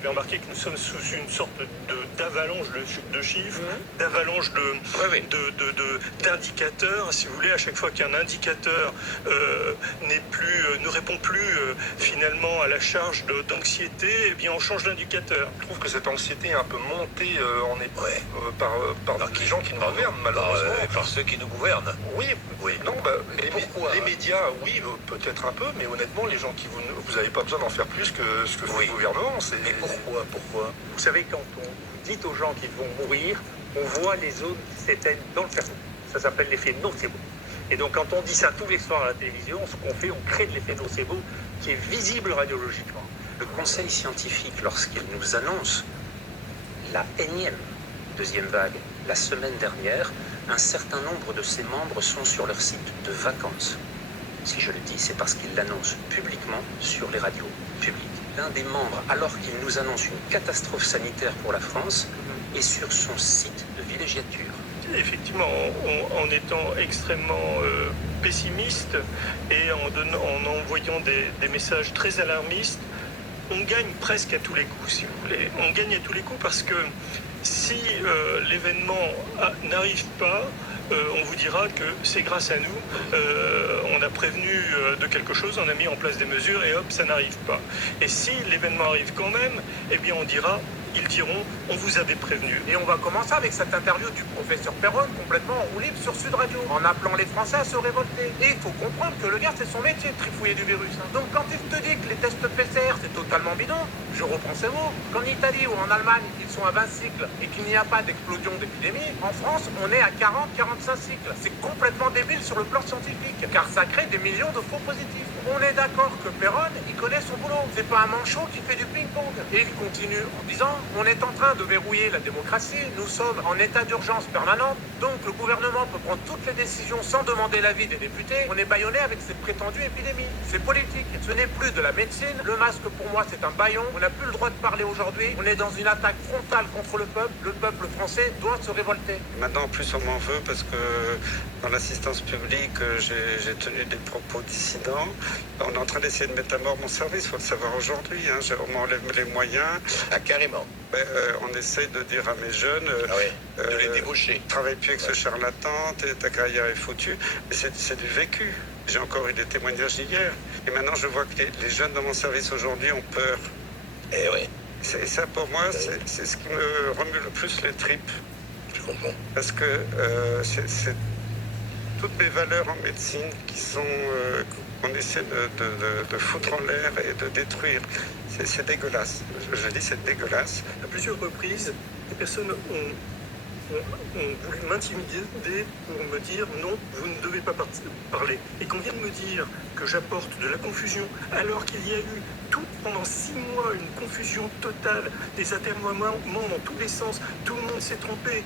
J'ai remarqué que nous sommes sous une sorte d'avalanche de chiffres, d'avalanche d'indicateurs. Si vous voulez, à chaque fois qu'un indicateur ne répond plus finalement à la charge d'anxiété, eh bien on change d'indicateur. Je trouve que cette anxiété est un peu montée par les gens qui nous gouvernent, malheureusement. Par ceux qui nous gouvernent. Oui. Non, pourquoi les médias, oui, peut-être un peu, mais honnêtement, les gens vous n'avez pas besoin d'en faire plus que ce que fait le gouvernement. Mais pourquoi? Vous savez, quand on dit aux gens qu'ils vont mourir, on voit les zones qui s'éteignent dans le cerveau. Ça s'appelle l'effet nocebo. Et donc quand on dit ça tous les soirs à la télévision, ce qu'on fait, on crée de l'effet nocebo qui est visible radiologiquement. Le conseil scientifique, lorsqu'il nous annonce la énième deuxième vague la semaine dernière, un certain nombre de ses membres sont sur leur site de vacances. Si je le dis, c'est parce qu'il l'annonce publiquement sur les radios publiques. L'un des membres, alors qu'il nous annonce une catastrophe sanitaire pour la France, est sur son site de villégiature. Effectivement, en étant extrêmement pessimiste et en envoyant des messages très alarmistes, on gagne presque à tous les coups, si vous voulez. On gagne à tous les coups parce que si l'événement n'arrive pas, on vous dira que c'est grâce à nous, on a prévenu de quelque chose, on a mis en place des mesures et hop, ça n'arrive pas. Et si l'événement arrive quand même, eh bien on dira, ils diront, on vous avait prévenu. Et on va commencer avec cette interview du professeur Perron, complètement en roue libre sur Sud Radio, en appelant les Français à se révolter. Et il faut comprendre que le gars, c'est son métier de trifouiller du virus. Donc quand il te dit que les tests PCR, c'est totalement bidon, je reprends ces mots. Qu'en Italie ou en Allemagne, ils sont à 20 cycles et qu'il n'y a pas d'explosion d'épidémie, en France, on est à 40-45 cycles. C'est complètement débile sur le plan scientifique, car ça crée des millions de faux positifs. On est d'accord que Perron, il connaît son boulot. C'est pas un manchot qui fait du ping-pong. Et il continue en disant, on est en train de verrouiller la démocratie, nous sommes en état d'urgence permanente, donc le gouvernement peut prendre toutes les décisions sans demander l'avis des députés. On est bâillonné avec cette prétendue épidémie. C'est politique, ce n'est plus de la médecine. Le masque pour moi c'est un bâillon, on n'a plus le droit de parler aujourd'hui. On est dans une attaque frontale contre le peuple français doit se révolter. Maintenant en plus on m'en veut parce que dans l'assistance publique j'ai tenu des propos dissidents. On est en train d'essayer de mettre à mort mon service, il faut le savoir aujourd'hui. On m'enlève les moyens. Ah, carrément. On essaye de dire à mes jeunes de les débaucher. Travaille plus avec ce charlatan, ta carrière est foutue. Mais c'est du vécu. J'ai encore eu des témoignages hier. Et maintenant, je vois que les jeunes dans mon service aujourd'hui ont peur. Eh oui. Et ça, pour moi, c'est ce qui me remue le plus les tripes. Je comprends. Parce que c'est toutes mes valeurs en médecine qui sont... qu'on essaie de foutre en l'air et de détruire. C'est dégueulasse. Je dis c'est dégueulasse. À plusieurs reprises, des personnes ont voulu m'intimider pour me dire non, vous ne devez pas parler. Et qu'on vienne me dire que j'apporte de la confusion alors qu'il y a eu pendant 6 mois une confusion totale, des atermoiements dans tous les sens, tout le monde s'est trompé.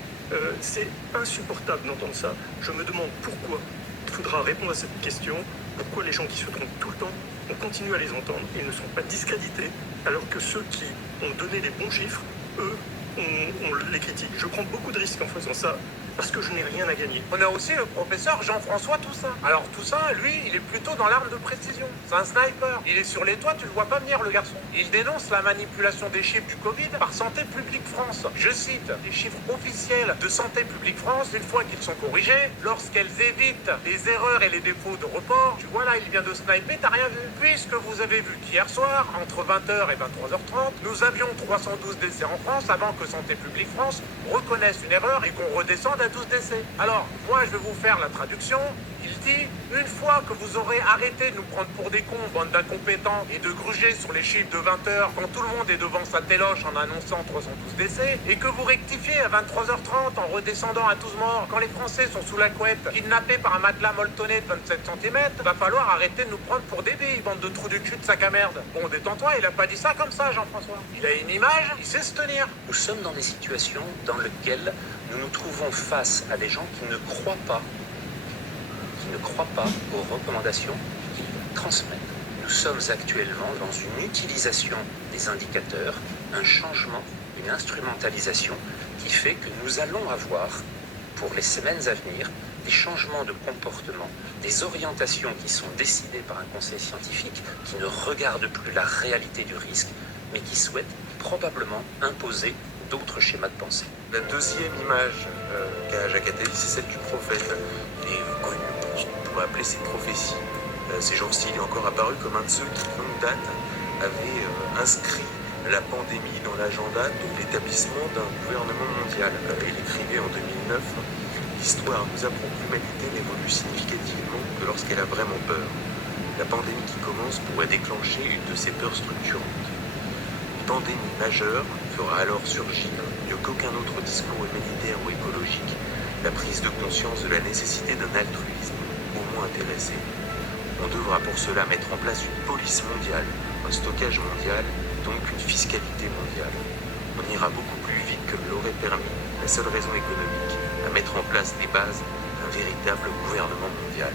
C'est insupportable d'entendre ça. Je me demande pourquoi. Il faudra répondre à cette question. Pourquoi les gens qui se trompent tout le temps, on continue à les entendre, ils ne sont pas discrédités, alors que ceux qui ont donné les bons chiffres, eux, on les critique. Je prends beaucoup de risques en faisant ça, parce que je n'ai rien à gagner. On a aussi le professeur Jean-François Toussaint. Alors Toussaint, lui, il est plutôt dans l'arme de précision. C'est un sniper. Il est sur les toits, tu le vois pas venir, le garçon. Il dénonce la manipulation des chiffres du Covid par Santé publique France. Je cite, les chiffres officiels de Santé publique France, une fois qu'ils sont corrigés, lorsqu'elles évitent les erreurs et les défauts de report, tu vois là, il vient de sniper, t'as rien vu. Puisque vous avez vu qu'hier soir, entre 20h et 23h30, nous avions 312 décès en France avant que Santé publique France reconnaisse une erreur et qu'on redescende à 12 décès. Alors, moi, je vais vous faire la traduction. Il dit, une fois que vous aurez arrêté de nous prendre pour des cons, bande d'incompétents, et de gruger sur les chiffres de 20h quand tout le monde est devant sa téloche en annonçant 312 décès, et que vous rectifiez à 23h30 en redescendant à 12 morts, quand les Français sont sous la couette, kidnappés par un matelas molletonné de 27 cm, va falloir arrêter de nous prendre pour des billes, bande de trous du cul de sac à merde. Bon, détends-toi, il a pas dit ça comme ça, Jean-François. Il a une image, il sait se tenir. Nous sommes dans des situations dans lesquelles nous nous trouvons face à des gens qui ne croient pas aux recommandations qu'ils transmettent. Nous sommes actuellement dans une utilisation des indicateurs, un changement, une instrumentalisation qui fait que nous allons avoir, pour les semaines à venir, des changements de comportement, des orientations qui sont décidées par un conseil scientifique qui ne regarde plus la réalité du risque, mais qui souhaite probablement imposer d'autres schémas de pensée. La deuxième image qu'a Jacques Attali, c'est celle du prophète. Il est connu pour ce qu'on pourrait appeler ses prophéties. Ces jours-ci, il est encore apparu comme un de ceux qui, de longue date, avait inscrit la pandémie dans l'agenda de l'établissement d'un gouvernement mondial. Il écrivait en 2009 « L'histoire nous apprend que l'humanité n'évolue significativement que lorsqu'elle a vraiment peur. La pandémie qui commence pourrait déclencher une de ces peurs structurantes. Une pandémie majeure fera alors surgir, mieux qu'aucun autre discours humanitaire ou écologique, la prise de conscience de la nécessité d'un altruisme, au moins intéressé. On devra pour cela mettre en place une police mondiale, un stockage mondial, donc une fiscalité mondiale. On ira beaucoup plus vite que ne l'aurait permis la seule raison économique à mettre en place les bases d'un véritable gouvernement mondial.